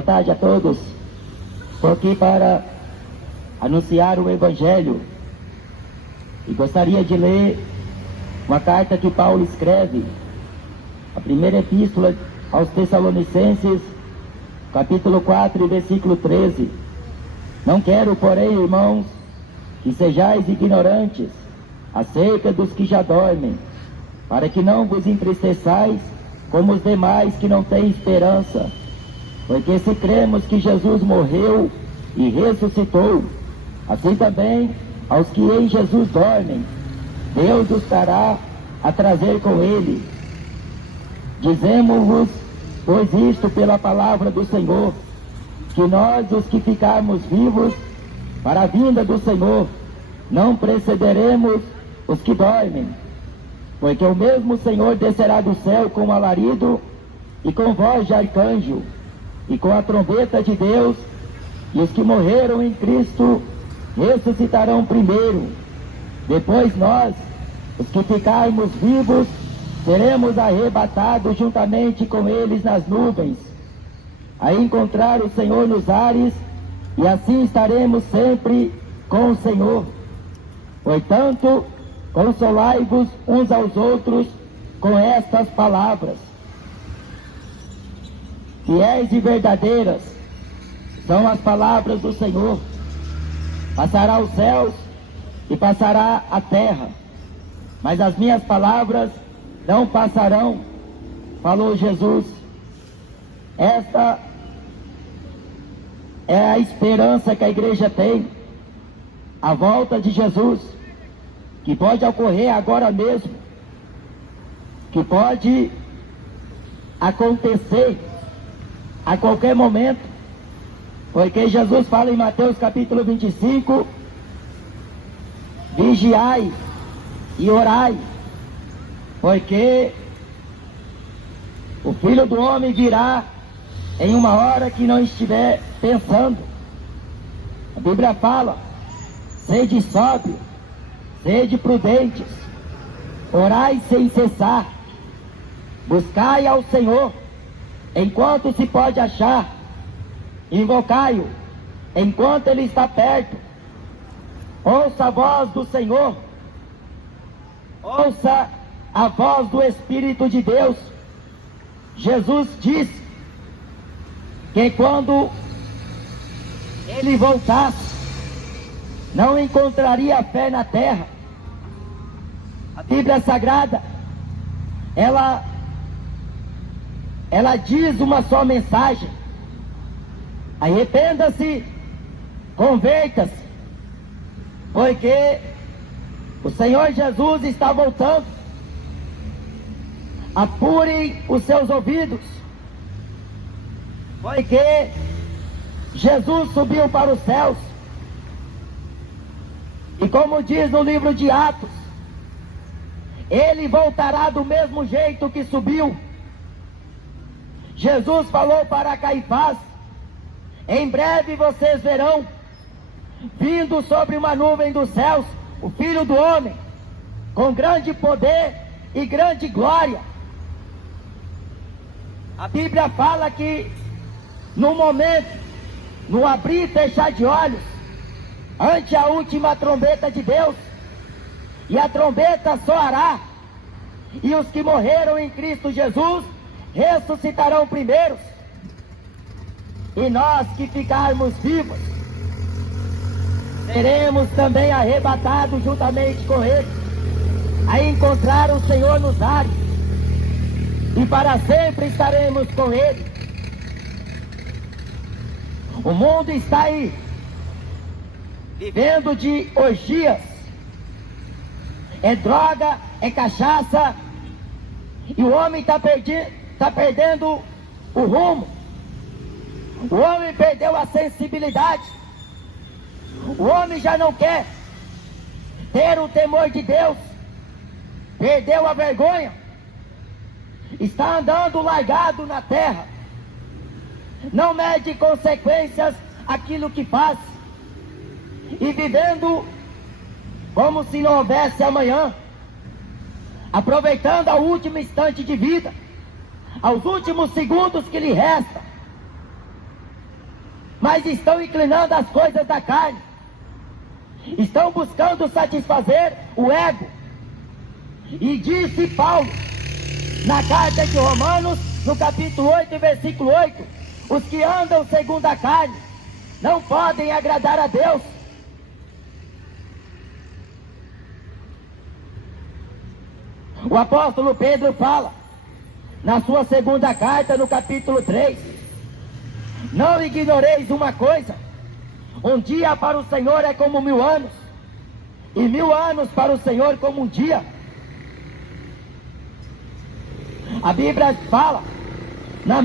Boa tarde a todos. Estou aqui para anunciar o Evangelho e gostaria de ler uma carta que Paulo escreve, a primeira epístola aos Tessalonicenses, capítulo 4, versículo 13. Não quero, porém, irmãos, que sejais ignorantes acerca dos que já dormem, para que não vos entristeçais como os demais que não têm esperança. Porque se cremos que Jesus morreu e ressuscitou, assim também aos que em Jesus dormem, Deus os dará a trazer com ele. Dizemos-vos, pois isto pela palavra do Senhor, que nós, os que ficarmos vivos para a vinda do Senhor, não precederemos os que dormem. Porque o mesmo Senhor descerá do céu com alarido e com voz de arcanjo, e com a trombeta de Deus, e os que morreram em Cristo ressuscitarão primeiro. Depois nós, os que ficarmos vivos, seremos arrebatados juntamente com eles nas nuvens, a encontrar o Senhor nos ares, e assim estaremos sempre com o Senhor. Portanto, consolai-vos uns aos outros com estas palavras. Fiéis e verdadeiras são as palavras do Senhor. Passará os céus e passará a terra, mas as minhas palavras não passarão, falou Jesus. Esta é a esperança que a igreja tem, a volta de Jesus, que pode ocorrer agora mesmo, que pode acontecer a qualquer momento, porque Jesus fala em Mateus capítulo 25, vigiai e orai, porque o Filho do Homem virá em uma hora que não estiver pensando. A Bíblia fala: sede sóbrio, sede prudentes, orai sem cessar, buscai ao Senhor enquanto se pode achar, invocai-o enquanto ele está perto. Ouça a voz do Senhor, ouça a voz do Espírito de Deus. Jesus disse que quando ele voltasse, não encontraria fé na terra. A Bíblia Sagrada, ela diz uma só mensagem: arrependa-se, converta-se, porque o Senhor Jesus está voltando. Apurem os seus ouvidos, porque Jesus subiu para os céus, e como diz no livro de Atos, ele voltará do mesmo jeito que subiu. Jesus falou para Caifás: em breve vocês verão, vindo sobre uma nuvem dos céus, o Filho do Homem, com grande poder e grande glória. A Bíblia fala que no momento, no abrir e fechar de olhos, ante a última trombeta de Deus, e a trombeta soará, e os que morreram em Cristo Jesus ressuscitarão primeiros, e nós que ficarmos vivos seremos também arrebatados juntamente com ele, a encontrar o Senhor nos ares, e para sempre estaremos com ele. O mundo está aí, vivendo de orgias, é droga, é cachaça, e o homem está perdendo o rumo. O homem perdeu a sensibilidade. O homem já não quer ter o temor de Deus, perdeu a vergonha, está andando largado na terra, não mede consequências aquilo que faz, e vivendo como se não houvesse amanhã, aproveitando ao último instante de vida, aos últimos segundos que lhe resta. mas estão inclinando as coisas da carne, estão buscando satisfazer o ego. E disse Paulo, na carta de Romanos, no capítulo 8, versículo 8, os que andam segundo a carne não podem agradar a Deus. O apóstolo Pedro fala, na sua segunda carta, no capítulo 3, não ignoreis uma coisa, um dia para o Senhor é como 1000 anos, e 1000 anos para o Senhor como um dia. A Bíblia fala, na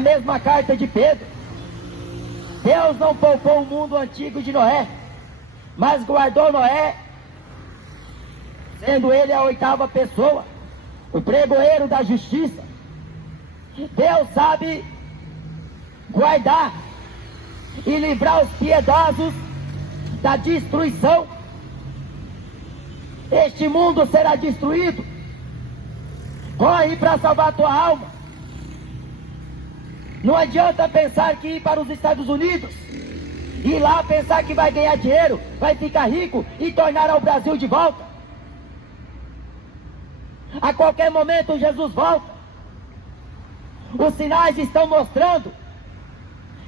mesma carta de Pedro, Deus não poupou o mundo antigo de Noé, mas guardou Noé, sendo ele a 8ª pessoa, o pregoeiro da justiça. Deus sabe guardar e livrar os piedosos da destruição. Este mundo será destruído. Corre para salvar a tua alma. Não adianta pensar que ir para os Estados Unidos, ir lá pensar que vai ganhar dinheiro, vai ficar rico e tornar ao Brasil de volta. A qualquer momento Jesus volta. Os sinais estão mostrando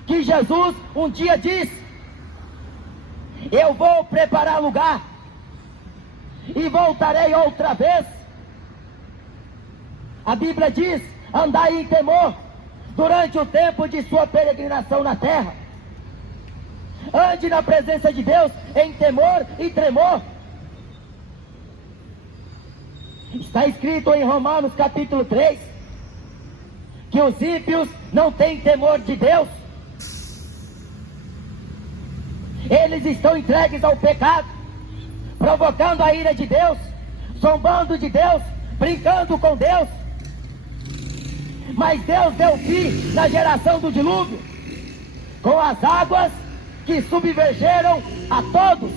que Jesus um dia disse: eu vou preparar lugar e voltarei outra vez. A Bíblia diz: andai em temor durante o tempo de sua peregrinação na terra. Ande na presença de Deus em temor e tremor. Está escrito em Romanos capítulo 3 que os ímpios não têm temor de Deus. Eles estão entregues ao pecado, provocando a ira de Deus, zombando de Deus, brincando com Deus. Mas Deus deu fim na geração do dilúvio, com as águas que submergeram a todos.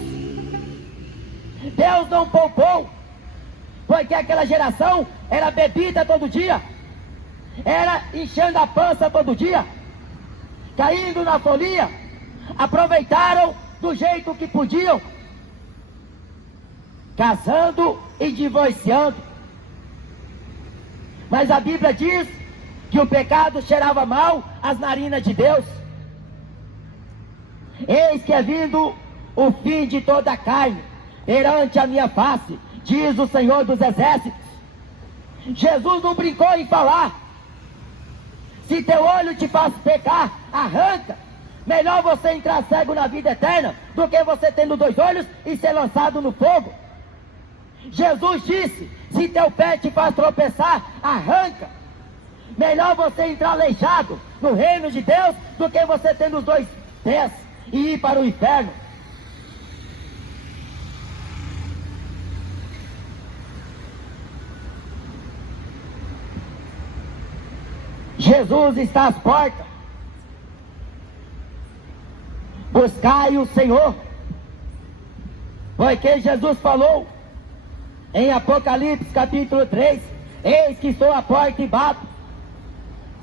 Deus não poupou, porque aquela geração era bebida todo dia, era enchendo a pança todo dia, caindo na folia, aproveitaram do jeito que podiam, casando e divorciando. Mas a Bíblia diz que o pecado cheirava mal às narinas de Deus. Eis que é vindo o fim de toda a carne perante a minha face, diz o Senhor dos Exércitos. Jesus não brincou em falar: se teu olho te faz pecar, arranca. Melhor você entrar cego na vida eterna do que você tendo 2 olhos e ser lançado no fogo. Jesus disse: se teu pé te faz tropeçar, arranca. Melhor você entrar aleijado no reino de Deus do que você tendo os 2 pés e ir para o inferno. Jesus está às portas. Buscai o Senhor, porque Jesus falou em Apocalipse capítulo 3: eis que estou à porta e bato.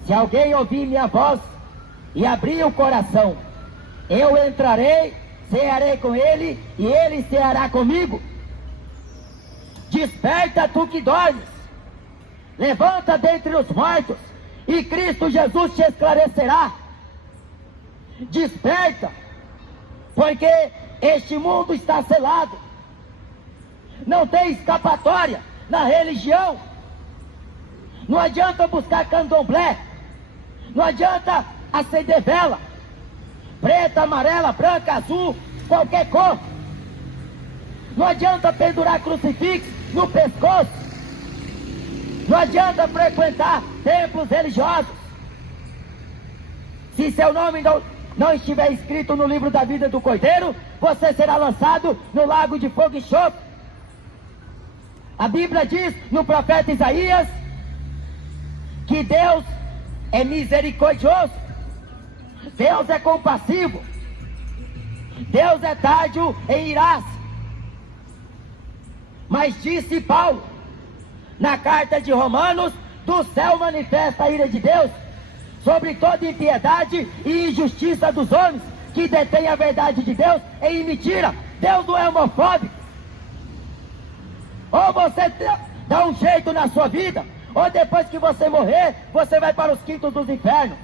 Se alguém ouvir minha voz e abrir o coração, eu entrarei, cearei com ele e ele ceará comigo. Desperta tu que dormes, levanta dentre os mortos e Cristo Jesus te esclarecerá. Desperta, porque este mundo está selado. Não tem escapatória na religião. Não adianta buscar candomblé, não adianta acender vela, preta, amarela, branca, azul, qualquer cor. Não adianta pendurar crucifixo no pescoço. Não adianta frequentar templos religiosos. Se seu nome não estiver escrito no livro da vida do Cordeiro, você será lançado no lago de fogo e enxofre. A Bíblia diz no profeta Isaías que Deus é misericordioso, Deus é compassivo, Deus é tardio em irar-se. Mas disse Paulo, na carta de Romanos, do céu manifesta a ira de Deus sobre toda impiedade e injustiça dos homens que detêm a verdade de Deus em mentira. Deus não é homofóbico. Ou você dá um jeito na sua vida, ou depois que você morrer, você vai para os quintos dos infernos,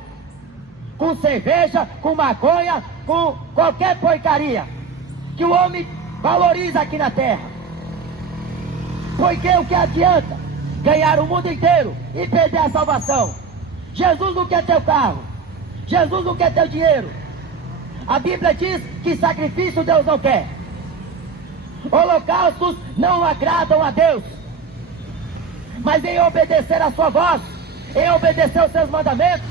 com cerveja, com maconha, com qualquer porcaria que o homem valoriza aqui na terra. Porque o que adianta ganhar o mundo inteiro e perder a salvação? Jesus não quer teu carro, Jesus não quer teu dinheiro. A Bíblia diz que sacrifício Deus não quer. Holocaustos não agradam a Deus. Mas em obedecer a sua voz, em obedecer os seus mandamentos,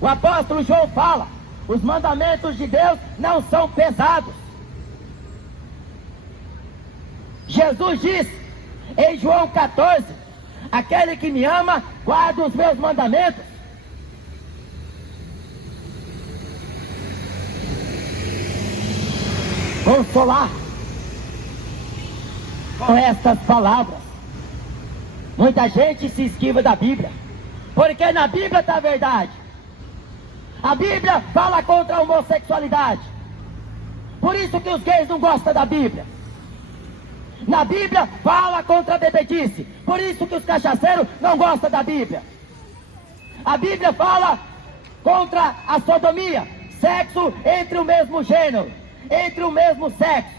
o apóstolo João fala, os mandamentos de Deus não são pesados. Jesus disse em João 14, aquele que me ama, guarda os meus mandamentos. Consolar com estas palavras. Muita gente se esquiva da Bíblia, porque na Bíblia está a verdade. A Bíblia fala contra a homossexualidade, por isso que os gays não gostam da Bíblia. Na Bíblia fala contra a bebedice, por isso que os cachaceiros não gostam da Bíblia. A Bíblia fala contra a sodomia, sexo entre o mesmo gênero, entre o mesmo sexo,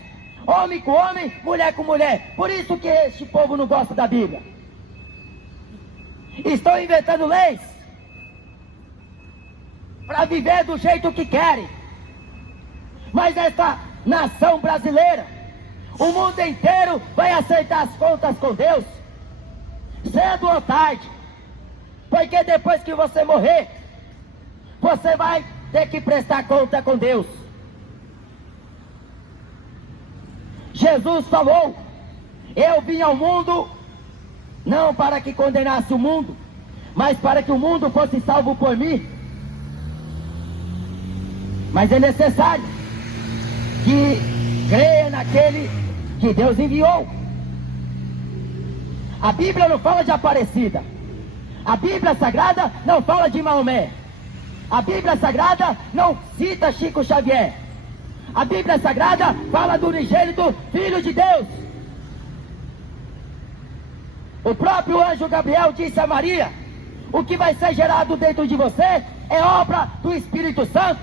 homem com homem, mulher com mulher. Por isso que este povo não gosta da Bíblia. Estão inventando leis para viver do jeito que querem. Mas essa nação brasileira, o mundo inteiro vai aceitar as contas com Deus, cedo ou tarde. Porque depois que você morrer, você vai ter que prestar conta com Deus. Jesus falou, eu vim ao mundo não para que condenasse o mundo, mas para que o mundo fosse salvo por mim. Mas é necessário que creia naquele que Deus enviou. A Bíblia não fala de Aparecida, a Bíblia Sagrada não fala de Maomé, a Bíblia Sagrada não cita Chico Xavier. A Bíblia Sagrada fala do unigênito Filho de Deus. O próprio anjo Gabriel disse a Maria, o que vai ser gerado dentro de você é obra do Espírito Santo.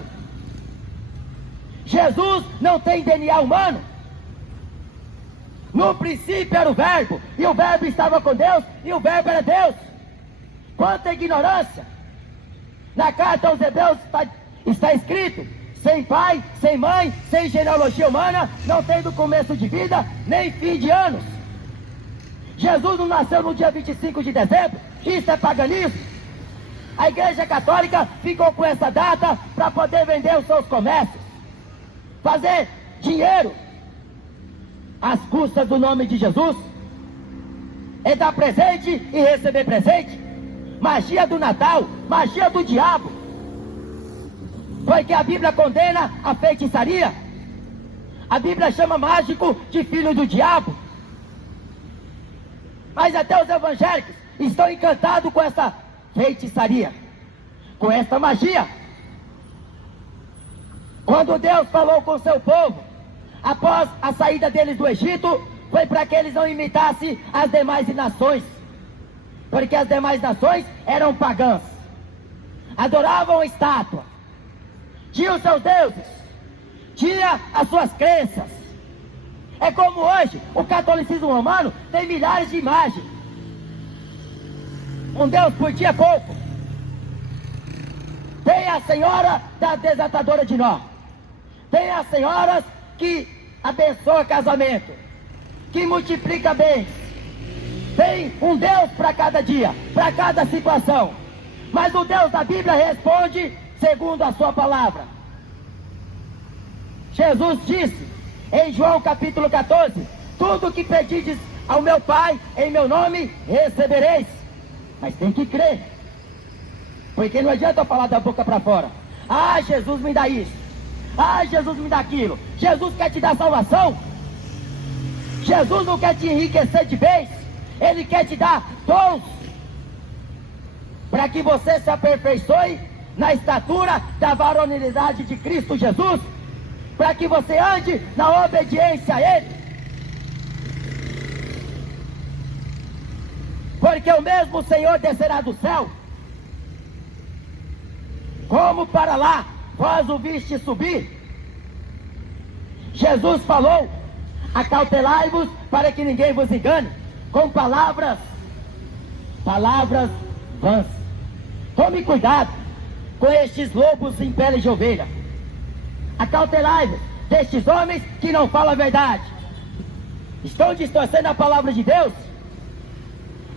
Jesus não tem DNA humano. No princípio era o Verbo, e o Verbo estava com Deus, e o Verbo era Deus. Quanta ignorância! Na carta aos Hebreus está escrito, sem pai, sem mãe, sem genealogia humana, não tendo começo de vida, nem fim de anos. Jesus não nasceu no dia 25 de dezembro, isso é paganismo. A Igreja Católica ficou com essa data para poder vender os seus comércios, fazer dinheiro às custas do nome de Jesus, é dar presente e receber presente. Magia do Natal, magia do diabo. Porque a Bíblia condena a feitiçaria. A Bíblia chama mágico de filho do diabo. Mas até os evangélicos estão encantados com essa feitiçaria, com essa magia. Quando Deus falou com o seu povo, após a saída deles do Egito, foi para que eles não imitassem as demais nações. Porque as demais nações eram pagãs, adoravam estátua, tinham os seus deuses, tinha as suas crenças. É como hoje, o catolicismo romano tem milhares de imagens. Um Deus por dia é pouco. Tem a senhora da desatadora de nó, tem as senhoras que abençoa casamento, que multiplica bens. Tem um Deus para cada dia, para cada situação. Mas o Deus da Bíblia responde segundo a sua palavra. Jesus disse em João capítulo 14, tudo que pedides ao meu Pai em meu nome recebereis. Mas tem que crer, porque não adianta eu falar da boca para fora. Ah, Jesus me dá isso, ah, Jesus me dá aquilo. Jesus quer te dar salvação. Jesus não quer te enriquecer de bens, Ele quer te dar dons. para que você se aperfeiçoe na estatura da varonilidade de Cristo Jesus, para que você ande na obediência a Ele. Porque o mesmo Senhor descerá do céu, como para lá vós o viste subir. Jesus falou: acautelai-vos para que ninguém vos engane, com palavras vãs. Tome cuidado com estes lobos em pele de ovelha. Acautelai-vos destes homens que não falam a verdade. Estão distorcendo a palavra de Deus.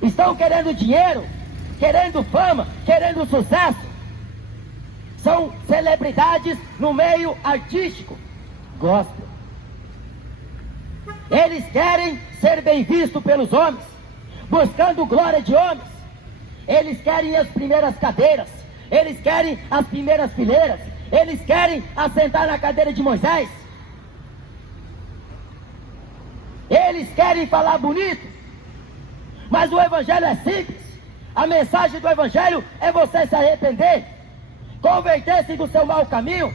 Estão querendo dinheiro, querendo fama, querendo sucesso. São celebridades no meio artístico, gospel. Eles querem ser bem vistos pelos homens, buscando glória de homens. Eles querem as primeiras cadeiras, eles querem as primeiras fileiras, eles querem assentar na cadeira de Moisés. Eles querem falar bonito, mas o Evangelho é simples. A mensagem do Evangelho é você se arrepender, converter-se do seu mau caminho,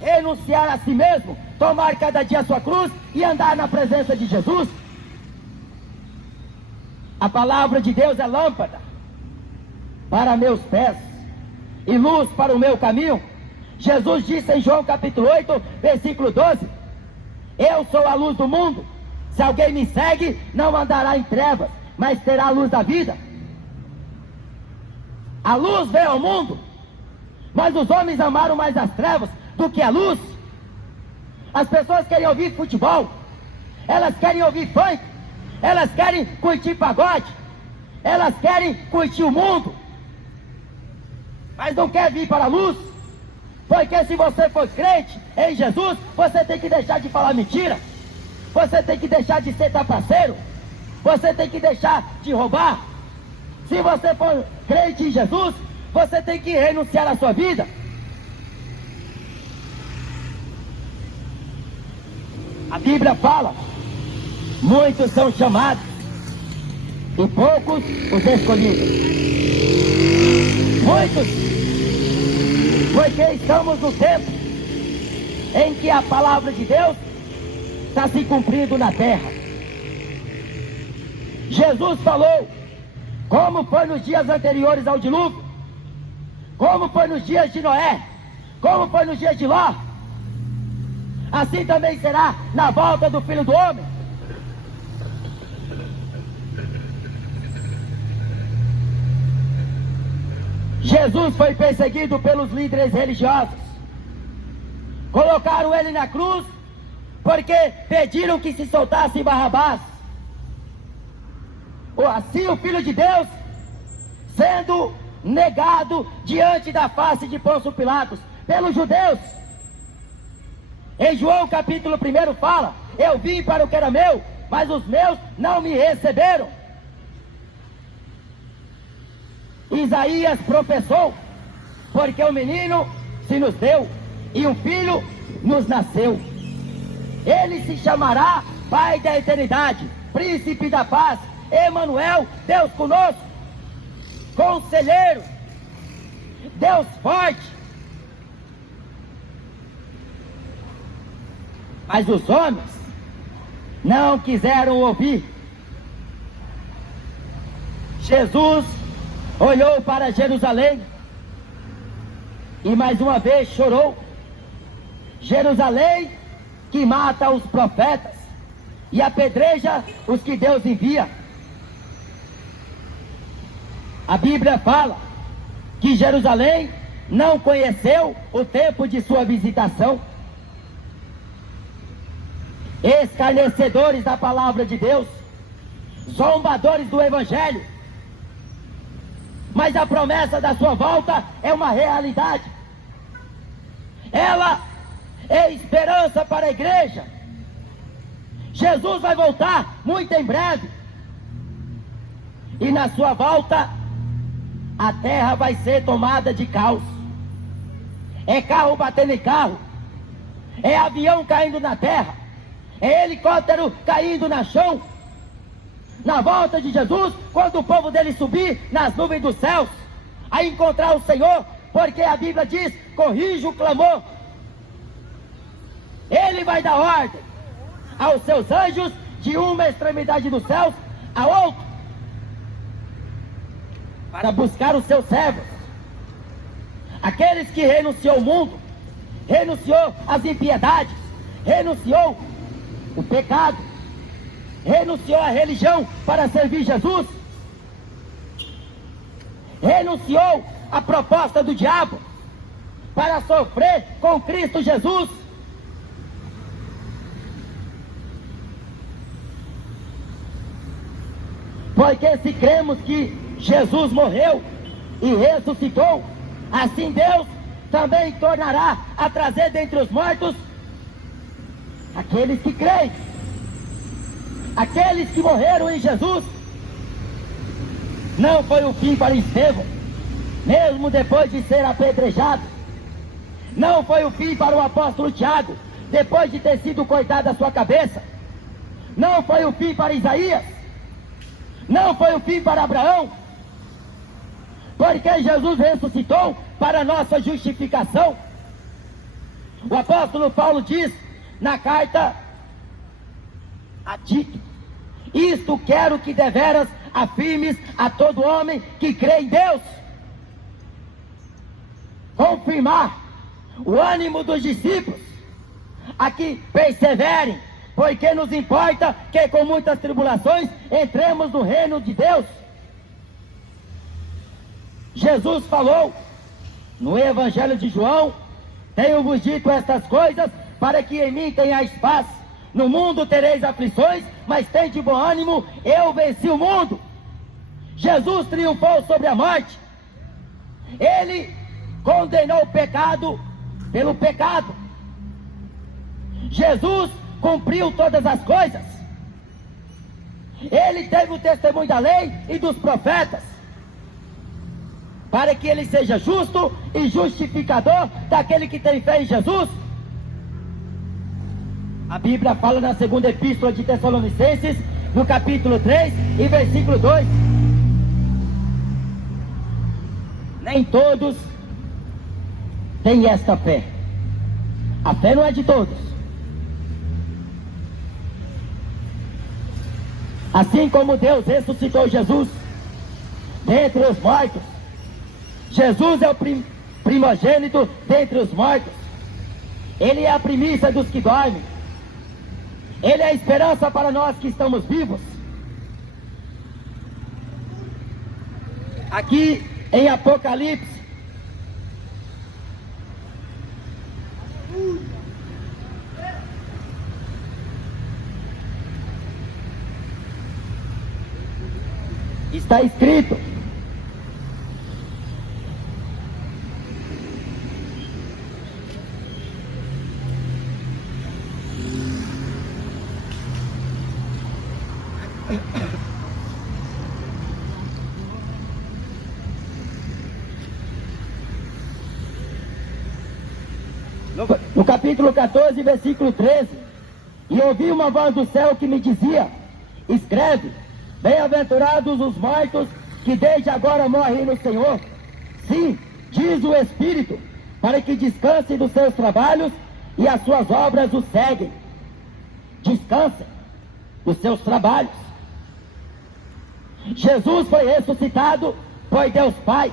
renunciar a si mesmo, tomar cada dia a sua cruz e andar na presença de Jesus. A palavra de Deus é lâmpada para meus pés e luz para o meu caminho. Jesus disse em João capítulo 8, versículo 12: eu sou a luz do mundo. Se alguém me segue, não andará em trevas, mas terá a luz da vida. A luz veio ao mundo, mas os homens amaram mais as trevas do que a luz. As pessoas querem ouvir futebol, elas querem ouvir funk, elas querem curtir pagode, elas querem curtir o mundo, mas não quer vir para a luz. Porque se você for crente em Jesus, você tem que deixar de falar mentira, você tem que deixar de ser trapaceiro, você tem que deixar de roubar. Se você for crente em Jesus, você tem que renunciar à sua vida. A Bíblia fala: muitos são chamados e poucos os escolhidos. Muitos, porque estamos no tempo em que a palavra de Deus está se cumprindo na terra. Jesus falou como foi nos dias anteriores ao dilúvio, como foi nos dias de Noé, como foi nos dias de Ló. Assim também será na volta do Filho do Homem. Jesus foi perseguido pelos líderes religiosos. Colocaram ele na cruz porque pediram que se soltasse Barrabás. Assim o Filho de Deus, sendo negado diante da face de Pôncio Pilatos pelos judeus. Em João capítulo 1 fala: eu vim para o que era meu, mas os meus não me receberam. Isaías professou: porque o menino se nos deu e um filho nos nasceu. Ele se chamará Pai da eternidade, Príncipe da paz, Emanuel, Deus conosco, Conselheiro, Deus forte. Mas os homens não quiseram ouvir. Jesus olhou para Jerusalém e mais uma vez chorou. Jerusalém que mata os profetas e apedreja os que Deus envia. A Bíblia fala que Jerusalém não conheceu o tempo de sua visitação. Escarnecedores da palavra de Deus, zombadores do Evangelho. Mas a promessa da sua volta é uma realidade. Ela é esperança para a igreja. Jesus vai voltar muito em breve. E na sua volta, a terra vai ser tomada de caos. É carro batendo em carro, é avião caindo na terra, é helicóptero caindo no chão, na volta de Jesus, quando o povo dele subir nas nuvens dos céus, a encontrar o Senhor, porque a Bíblia diz, corrija o clamor. Ele vai dar ordem aos seus anjos, de uma extremidade dos céus a outra, para buscar os seus servos, aqueles que renunciou ao mundo, renunciou às impiedades, renunciou o pecado, renunciou à religião para servir Jesus, renunciou à proposta do diabo para sofrer com Cristo Jesus. Porque se cremos que Jesus morreu e ressuscitou, assim Deus também tornará a trazer dentre os mortos aqueles que creem, aqueles que morreram em Jesus. Não foi o fim para Estevão, mesmo depois de ser apedrejado. Não foi o fim para o apóstolo Tiago, depois de ter sido cortada a sua cabeça. Não foi o fim para Isaías. Não foi o fim para Abraão. Porque Jesus ressuscitou para nossa justificação. O apóstolo Paulo diz na carta a Tito: isto quero que deveras afirmes a todo homem que crê em Deus. Confirmar o ânimo dos discípulos a que perseverem, porque nos importa que com muitas tribulações entremos no reino de Deus. Jesus falou no Evangelho de João: tenho-vos dito estas coisas para que em mim tenhais paz. No mundo tereis aflições, mas tende bom ânimo, eu venci o mundo. Jesus triunfou sobre a morte. Ele condenou o pecado pelo pecado. Jesus cumpriu todas as coisas. Ele teve o testemunho da lei e dos profetas, para que ele seja justo e justificador daquele que tem fé em Jesus. A Bíblia fala na segunda epístola de Tessalonicenses, no capítulo 3 e versículo 2: nem todos têm esta fé. A fé não é de todos. Assim como Deus ressuscitou Jesus dentre os mortos, Jesus é o primogênito dentre os mortos. Ele é a primícia dos que dormem. Ele é a esperança para nós que estamos vivos. Aqui em Apocalipse, está escrito: no capítulo 14, versículo 13: e ouvi uma voz do céu que me dizia: escreve, bem-aventurados os mortos que desde agora morrem no Senhor. Sim, diz o Espírito, para que descansem dos seus trabalhos e as suas obras os seguem. Descansem dos seus trabalhos. Jesus foi ressuscitado por Deus Pai.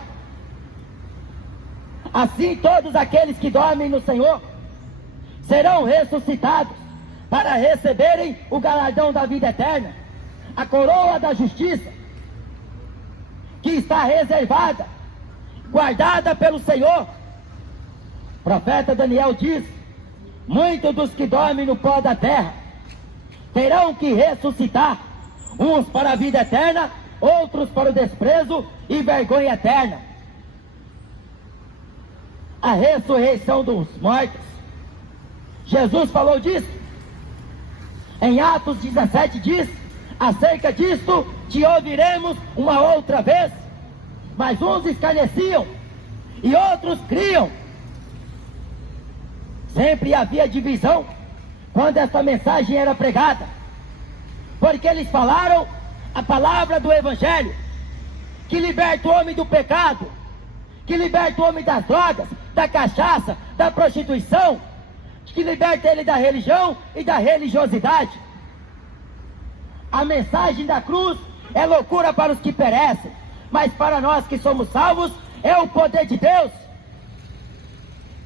Assim todos aqueles que dormem no Senhor serão ressuscitados para receberem o galardão da vida eterna, a coroa da justiça, que está reservada, guardada pelo Senhor. O profeta Daniel diz: muitos dos que dormem no pó da terra terão que ressuscitar, uns para a vida eterna, outros para o desprezo e vergonha eterna. A ressurreição dos mortos, Jesus falou disso. Em Atos 17 diz: acerca disto te ouviremos uma outra vez. Mas uns escarneciam e outros criam. Sempre havia divisão quando essa mensagem era pregada, porque eles falaram a palavra do Evangelho, que liberta o homem do pecado, que liberta o homem das drogas, da cachaça, da prostituição, que liberta ele da religião e da religiosidade. A mensagem da cruz é loucura para os que perecem, mas para nós que somos salvos, é o poder de Deus.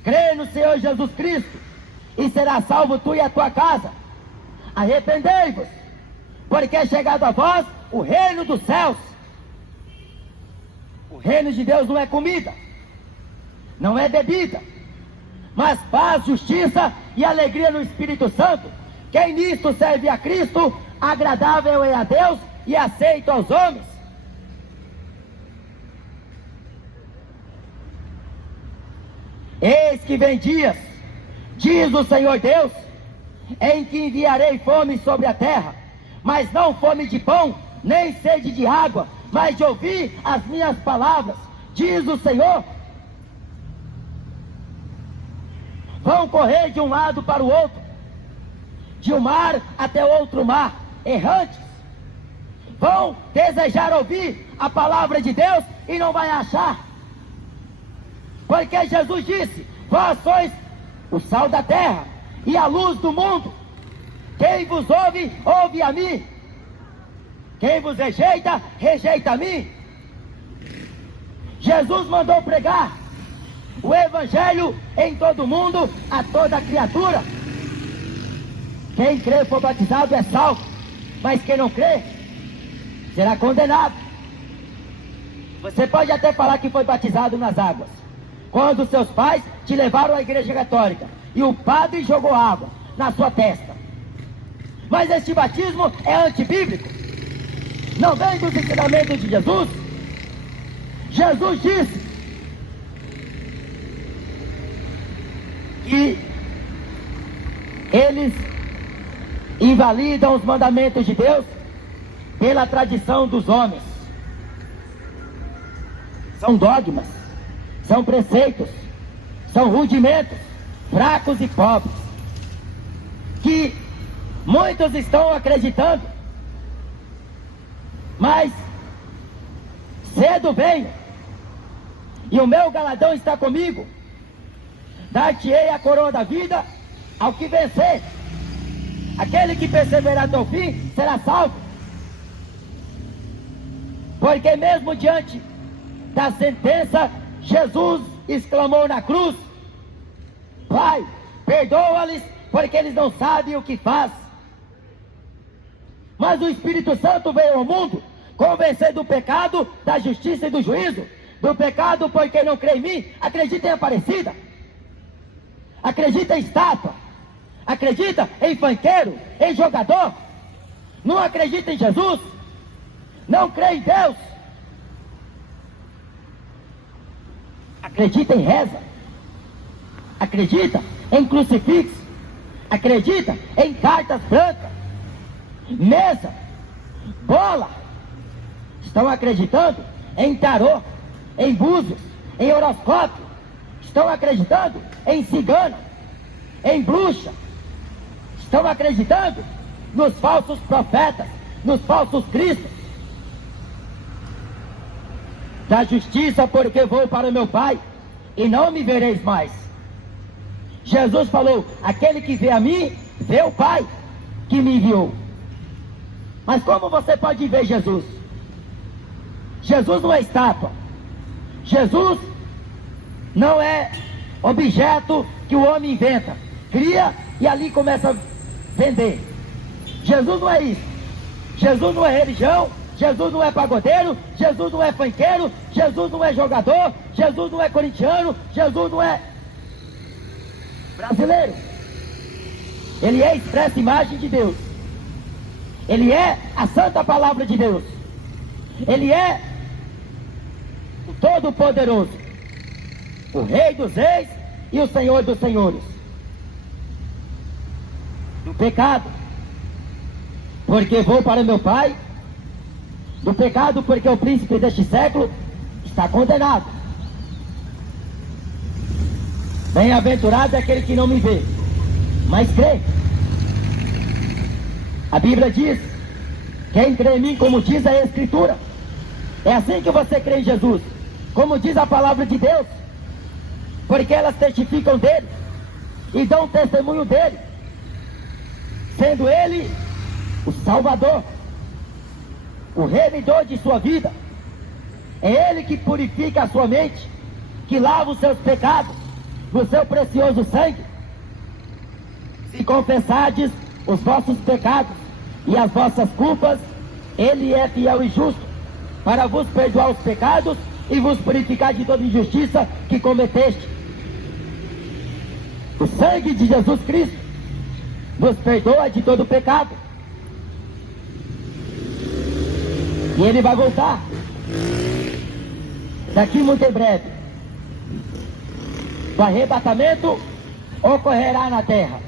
Crê no Senhor Jesus Cristo, e será salvo tu e a tua casa. Arrependei-vos, porque é chegado a vós o reino dos céus. O reino de Deus não é comida, não é bebida, mas paz, justiça e alegria no Espírito Santo. Quem nisto serve a Cristo, agradável é a Deus e aceito aos homens. Eis que vem dias, diz o Senhor Deus, em que enviarei fome sobre a terra, mas não fome de pão, nem sede de água, mas de ouvir as minhas palavras, diz o Senhor. Vão correr de um lado para o outro, de um mar até outro mar, errantes. Vão desejar ouvir a palavra de Deus e não vai achar. Porque Jesus disse: vós sois o sal da terra e a luz do mundo. Quem vos ouve, ouve a mim. Quem vos rejeita, rejeita a mim. Jesus mandou pregar o Evangelho em todo o mundo, a toda criatura. Quem crê e for batizado é salvo, mas quem não crê será condenado. Você pode até falar que foi batizado nas águas, quando seus pais te levaram à igreja católica e o padre jogou água na sua testa, mas este batismo é antibíblico, não vem dos ensinamentos de Jesus. Jesus disse que eles invalidam os mandamentos de Deus pela tradição dos homens. São dogmas, são preceitos, são rudimentos, fracos e pobres, que muitos estão acreditando. Mas cedo venho, e o meu galardão está comigo. Dar-te-ei a coroa da vida ao que vencer. Aquele que perseverar até o fim será salvo. Porque mesmo diante da sentença, Jesus exclamou na cruz: Pai, perdoa-lhes, porque eles não sabem o que faz. Mas o Espírito Santo veio ao mundo convencer do pecado, da justiça e do juízo. Do pecado porque não crê em mim, acredita em Aparecida, acredita em estátua, acredita em fanqueiro, em jogador, não acredita em Jesus, não crê em Deus, acredita em reza, acredita em crucifixo, acredita em cartas brancas, mesa, bola. Estão acreditando em tarô, em búzios, em horoscópio. Estão acreditando em cigana, em bruxa. Estão acreditando nos falsos profetas, nos falsos cristos. Da justiça, porque vou para o meu Pai e não me vereis mais. Jesus falou: aquele que vê a mim, vê o Pai que me enviou. Mas como você pode ver Jesus? Jesus não é estátua. Jesus não é objeto que o homem inventa, cria e ali começa a vender. Jesus não é isso. Jesus não é religião. Jesus não é pagodeiro. Jesus não é fanqueiro. Jesus não é jogador. Jesus não é corintiano. Jesus não é brasileiro. Ele é a expressa imagem de Deus. Ele é a santa palavra de Deus. Ele é o Todo-Poderoso, o Rei dos Reis e o Senhor dos Senhores. Do pecado, porque vou para meu Pai. Do pecado, porque o príncipe deste século está condenado. Bem-aventurado é aquele que não me vê, mas crê. A Bíblia diz Quem crê em mim, como diz a Escritura. É assim que você crê em Jesus, como diz a palavra de Deus, porque elas testificam dele e dão testemunho dele, sendo ele o Salvador, o remidor de sua vida. É ele que purifica a sua mente, que lava os seus pecados no seu precioso sangue. Se confessardes os vossos pecados e as vossas culpas, ele é fiel e justo para vos perdoar os pecados e vos purificar de toda injustiça que cometeste. O sangue de Jesus Cristo nos perdoa de todo pecado. E ele vai voltar daqui muito em breve. O arrebatamento ocorrerá na terra.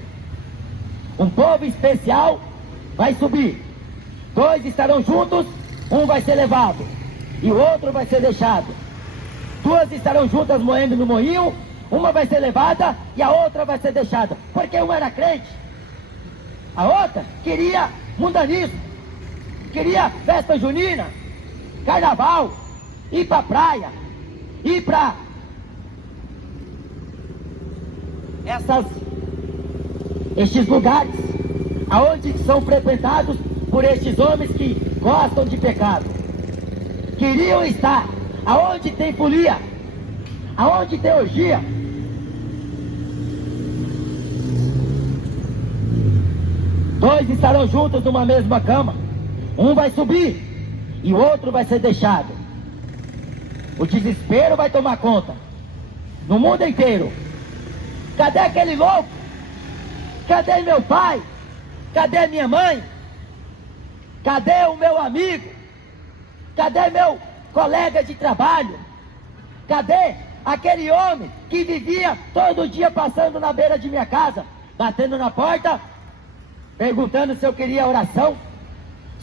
Um povo especial vai subir. 2 estarão juntos, um vai ser levado e o outro vai ser deixado. 2 estarão juntas moendo no moinho, uma vai ser levada e a outra vai ser deixada. Porque uma era crente, a outra queria mundanismo, queria festa junina, carnaval, ir pra praia, ir pra estes lugares aonde são frequentados por estes homens que gostam de pecado. Queriam estar aonde tem folia, aonde tem orgia. Dois estarão juntos numa mesma cama. Um vai subir e o outro vai ser deixado. O desespero vai tomar conta no mundo inteiro. Cadê aquele louco? Cadê meu pai? Cadê minha mãe? Cadê o meu amigo? Cadê meu colega de trabalho? Cadê aquele homem que vivia todo dia passando na beira de minha casa, batendo na porta, perguntando se eu queria oração?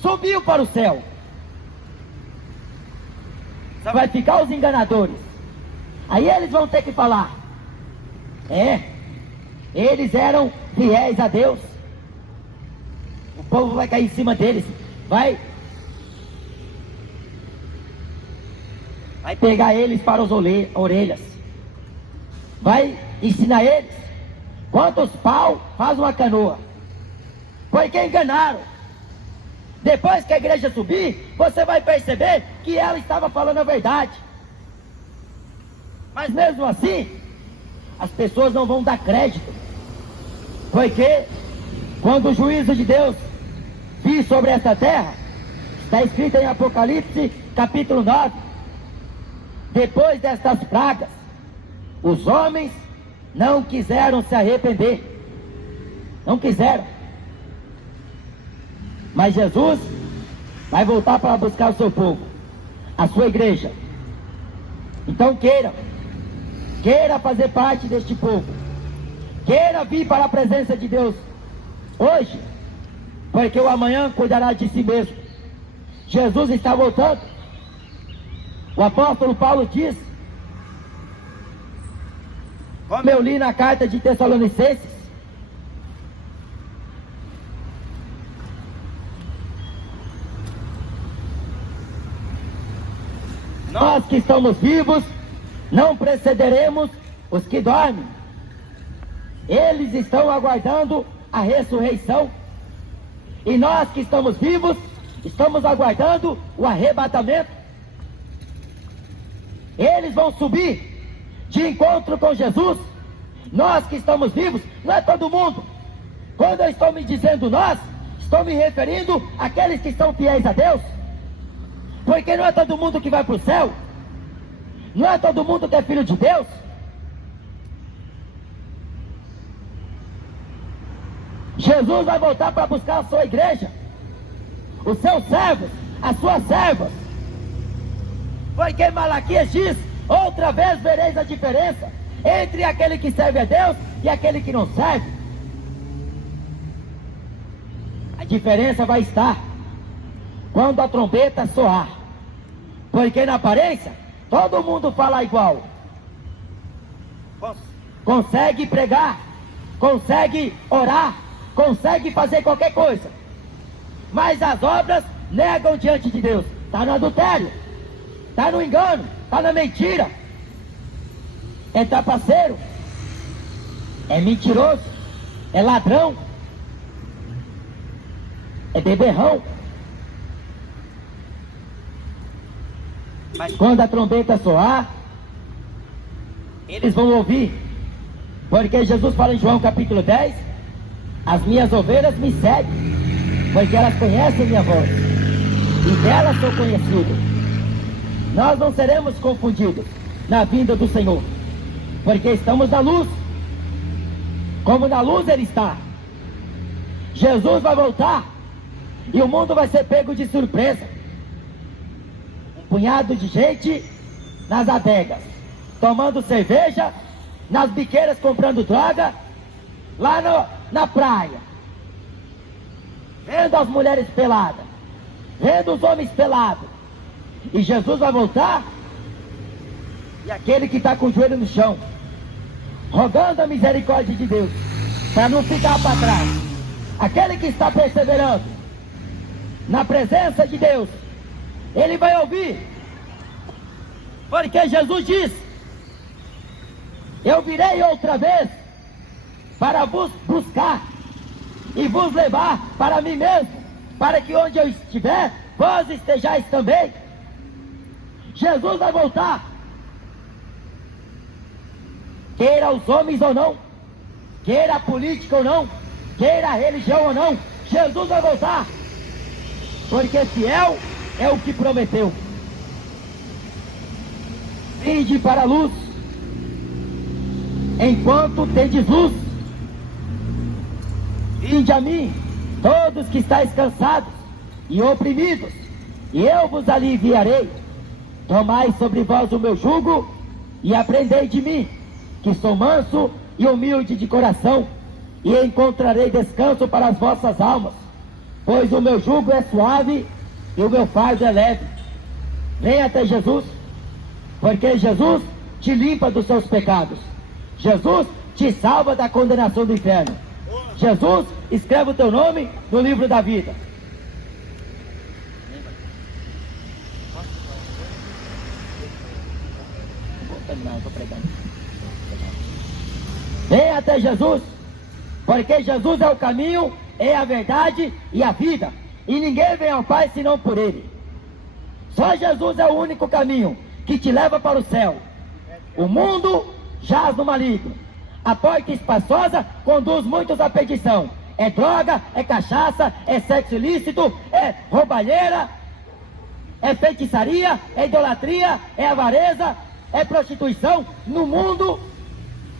Subiu para o céu. Só vai ficar os enganadores. Aí eles vão ter que falar: eles eram fiéis a Deus. O povo vai cair em cima deles. Vai pegar eles para as orelhas. Vai ensinar eles quantos pau faz uma canoa. Porque enganaram. Depois que a igreja subir, você vai perceber que ela estava falando a verdade. Mas mesmo assim, as pessoas não vão dar crédito. Porque quando o juízo de Deus vir sobre essa terra, está escrito em Apocalipse capítulo 9, depois destas pragas, os homens não quiseram se arrepender. Não quiseram. Mas Jesus vai voltar para buscar o seu povo, a sua igreja. Então queira fazer parte deste povo. Queira vir para a presença de Deus hoje, porque o amanhã cuidará de si mesmo. Jesus está voltando. O apóstolo Paulo diz, como eu li na carta de Tessalonicenses, nós que estamos vivos não precederemos os que dormem. Eles estão aguardando a ressurreição. E nós que estamos vivos estamos aguardando o arrebatamento. Eles vão subir de encontro com Jesus. Nós que estamos vivos, não é todo mundo. Quando eu estou me dizendo nós, estou me referindo àqueles que são fiéis a Deus. Porque não é todo mundo que vai para o céu. Não é todo mundo que é filho de Deus. Jesus vai voltar para buscar a sua igreja, os seus servos, as suas servas. Porque Malaquias diz, outra vez vereis a diferença entre aquele que serve a Deus e aquele que não serve. A diferença vai estar quando a trombeta soar. Porque na aparência, todo mundo fala igual. Consegue pregar, consegue orar, consegue fazer qualquer coisa. Mas as obras negam diante de Deus. Está no adultério, está no engano, está na mentira, é trapaceiro, é mentiroso, é ladrão, é beberrão. Mas quando a trombeta soar, eles vão ouvir, porque Jesus fala em João capítulo 10, as minhas ovelhas me seguem, porque elas conhecem minha voz, e delas sou conhecido. Nós não seremos confundidos na vinda do Senhor, porque estamos na luz, como na luz Ele está. Jesus vai voltar, e o mundo vai ser pego de surpresa. Um punhado de gente nas adegas, tomando cerveja, nas biqueiras comprando droga, lá na praia, vendo as mulheres peladas, vendo os homens pelados. E Jesus vai voltar, e aquele que está com o joelho no chão, rogando a misericórdia de Deus, para não ficar para trás, aquele que está perseverando na presença de Deus, ele vai ouvir, porque Jesus diz: eu virei outra vez para vos buscar e vos levar para mim mesmo, para que onde eu estiver, vós estejais também. Jesus vai voltar, queira os homens ou não, queira a política ou não, queira a religião ou não, Jesus vai voltar, porque fiel é o que prometeu. Vinde para a luz, enquanto tendes luz. Vinde a mim, todos que estáis cansados e oprimidos, e eu vos aliviarei. Tomai sobre vós o meu jugo e aprendei de mim, que sou manso e humilde de coração, e encontrarei descanso para as vossas almas, pois o meu jugo é suave e o meu fardo é leve. Venha até Jesus, porque Jesus te limpa dos seus pecados. Jesus te salva da condenação do inferno. Jesus escreve o teu nome no livro da vida. Venha até Jesus, porque Jesus é o caminho, é a verdade e a vida, e ninguém vem ao Pai senão por Ele. Só Jesus é o único caminho que te leva para o céu. O mundo jaz no maligno, a porta espaçosa conduz muitos à perdição. É droga, é cachaça, é sexo ilícito, é roubalheira, é feitiçaria, é idolatria, é avareza, é prostituição, no mundo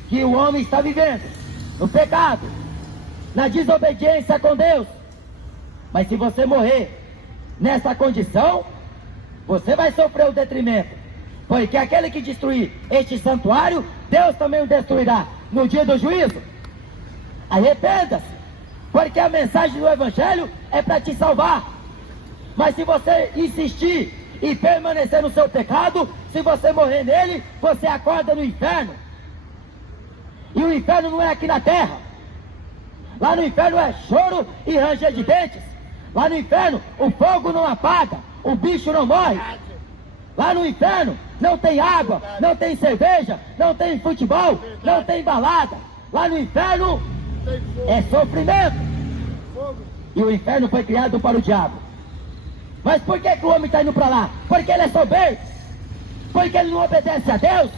que o homem está vivendo, no pecado, na desobediência com Deus. Mas se você morrer nessa condição, você vai sofrer o detrimento, porque aquele que destruir este santuário, Deus também o destruirá no dia do juízo. Arrependa-se, porque a mensagem do Evangelho é para te salvar. Mas se você insistir e permanecer no seu pecado, se você morrer nele, você acorda no inferno. E o inferno não é aqui na terra. Lá no inferno é choro e ranger de dentes. Lá no inferno o fogo não apaga, o bicho não morre. Lá no inferno não tem água, não tem cerveja, não tem futebol, não tem balada. Lá no inferno é sofrimento. E o inferno foi criado para o diabo. Mas por que o homem está indo para lá? Porque ele é soberbo, porque ele não obedece a Deus.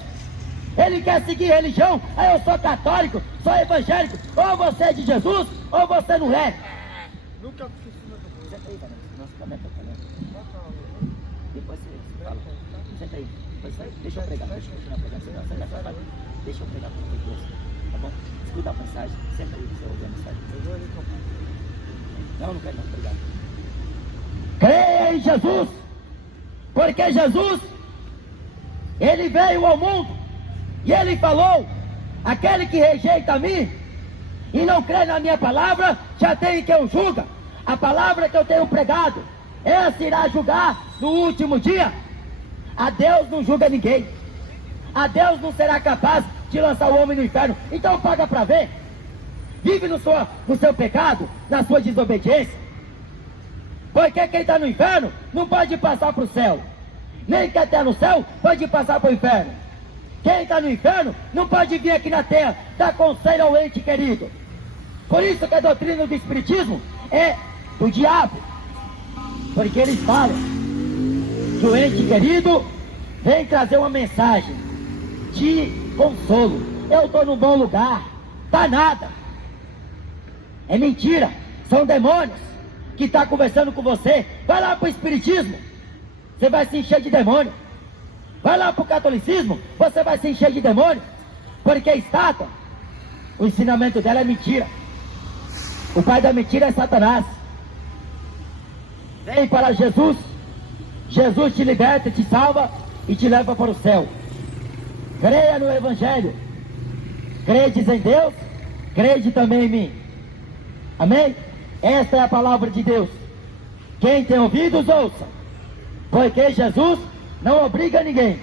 Ele quer seguir religião. Aí eu sou católico, sou evangélico. Ou você é de Jesus, ou você não é. Nunca fiz isso na coisa. Senta aí, nossa, comenta. Depois você fala. Senta aí. Deixa eu pregar, deixa eu continuar pregando. Deixa eu pregar para Deus. Tá bom? Escuta a mensagem. Senta aí, você ouve a mensagem. Não quero mais pregar. Creia em Jesus, porque Jesus, Ele veio ao mundo e Ele falou: aquele que rejeita a mim e não crê na minha palavra, já tem quem o julga. A palavra que eu tenho pregado, essa irá julgar no último dia. A Deus não julga ninguém. A Deus não será capaz de lançar o homem no inferno. Então paga para ver. Vive no seu pecado, na sua desobediência. Porque quem está no inferno não pode passar para o céu. Nem quem está no céu pode passar para o inferno. Quem está no inferno não pode vir aqui na terra dar conselho ao ente querido. Por isso que a doutrina do Espiritismo é do diabo. Porque eles falam que o ente querido vem trazer uma mensagem de consolo. Eu estou num bom lugar. Tá nada. É mentira. São demônios que estão conversando com você. Vai lá para o Espiritismo, você vai se encher de demônio. Vai lá para o catolicismo, você vai se encher de demônio. Porque a estátua, o ensinamento dela é mentira. O pai da mentira é Satanás. Vem para Jesus. Jesus te liberta, te salva e te leva para o céu. Creia no Evangelho. Credes em Deus, crede também em mim. Amém? Esta é a palavra de Deus. Quem tem ouvidos, ouça. Porque Jesus não obriga ninguém.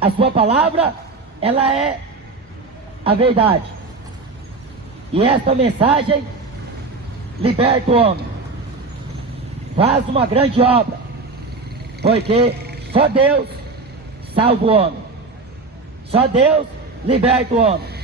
A sua palavra, ela é a verdade. E esta mensagem liberta o homem. Faz uma grande obra. Porque só Deus salva o homem. Só Deus liberta o homem.